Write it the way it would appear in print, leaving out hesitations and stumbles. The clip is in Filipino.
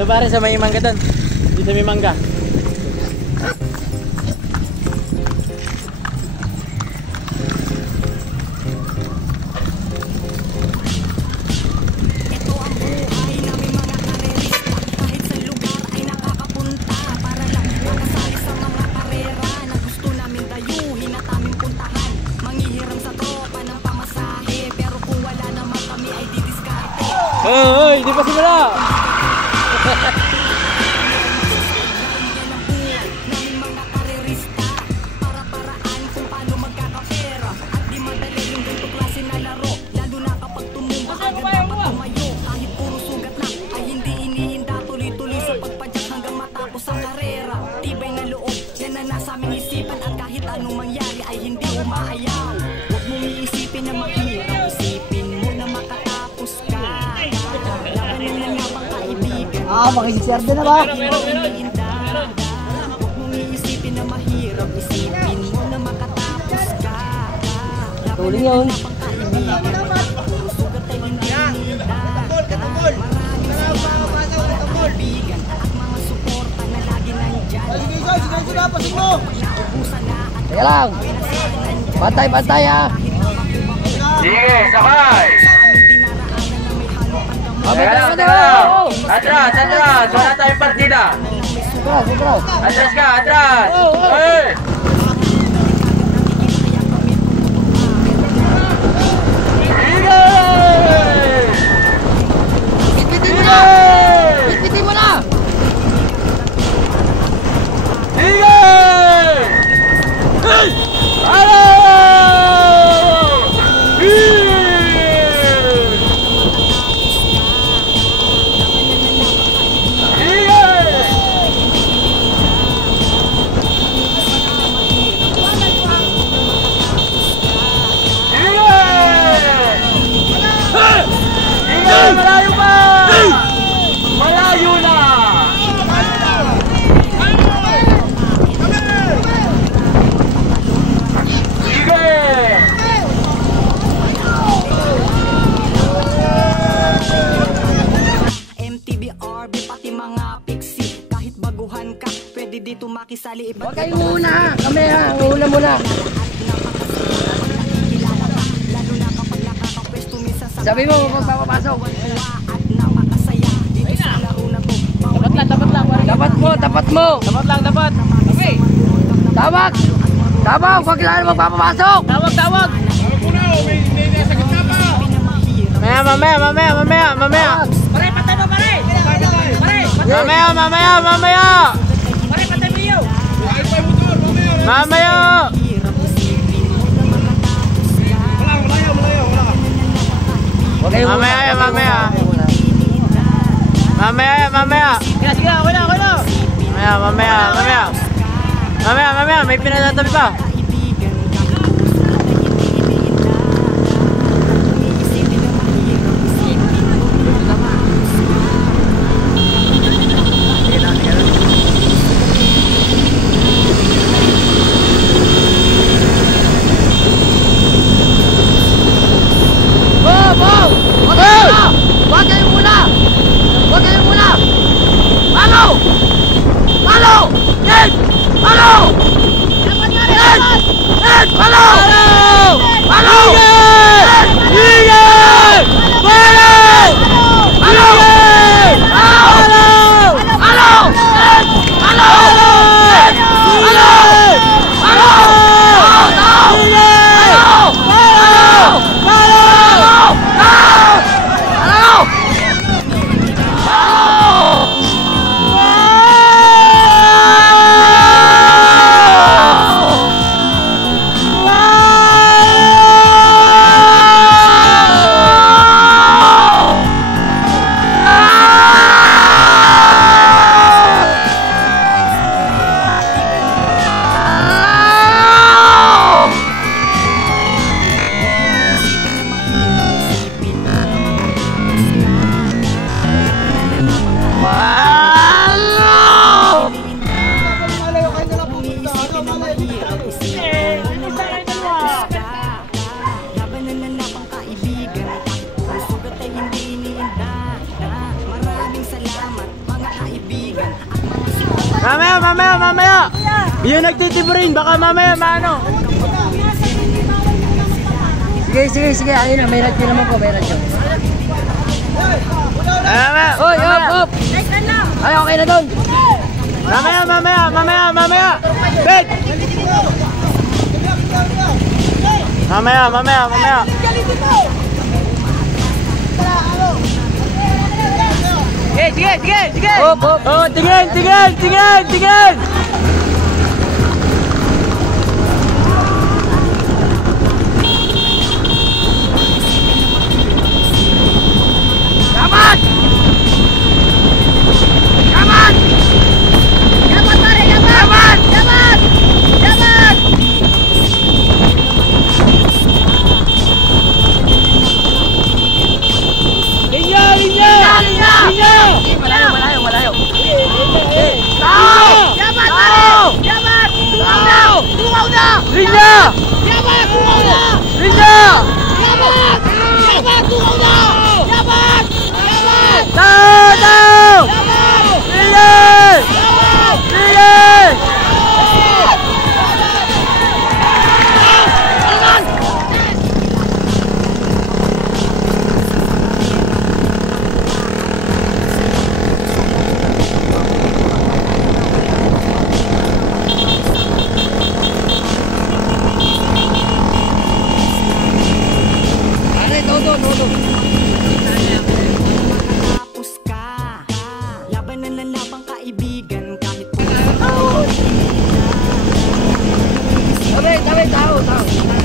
So pare, sa may mangga doon. Dito may mangga. Hoy, di pa simula. Makikiserde na ba? Tuling yun. Teka lang. Bantay-bantay ha. Sige, sakay. Teka lang. Atras, atras. Wala tayong partida. Atras ka, atras. Hey! Sige! Bitbitin mo na! Bitbitin mo na! Sige! Hey! Hello! Malayo pa! Malayo na! Sige! MTBRB pati mga pixie. Kahit baguhan ka, pwede dito makisali. Huwag kayo muna! Kami ha! Una muna! Sabi mo, magpapapasok. Tapat lang, tapat lang. Tapat mo, tapat mo. Tapat lang, tapat. Okay. Tawag. Tawag, huwag kailangan magpapapasok. Tawag, tawag. Mamaya. Pare, patay mo pare! Pare! Mamaya. Pare, patay mo yun! Mamaya. Huwag kayo muna. Mamaya. Sige, okay na. Mamaya, may pinatatabi pa. Huwag kayo muna! Halo! Yes! Halo! Yes! Mamaya! Yung nagtitiburin, baka mamaya maano. Sige. Ayun na, may radyo naman po, may radyo. Mamaya! Oy, up! Ay, okay na doon. Mamaya! Bet! Mamaya! Sige! Up! Oh, tingin! Yaman! Linya! Malayo. Tapos ka, labanan ng labang kaibigan kahit Tabi, tao.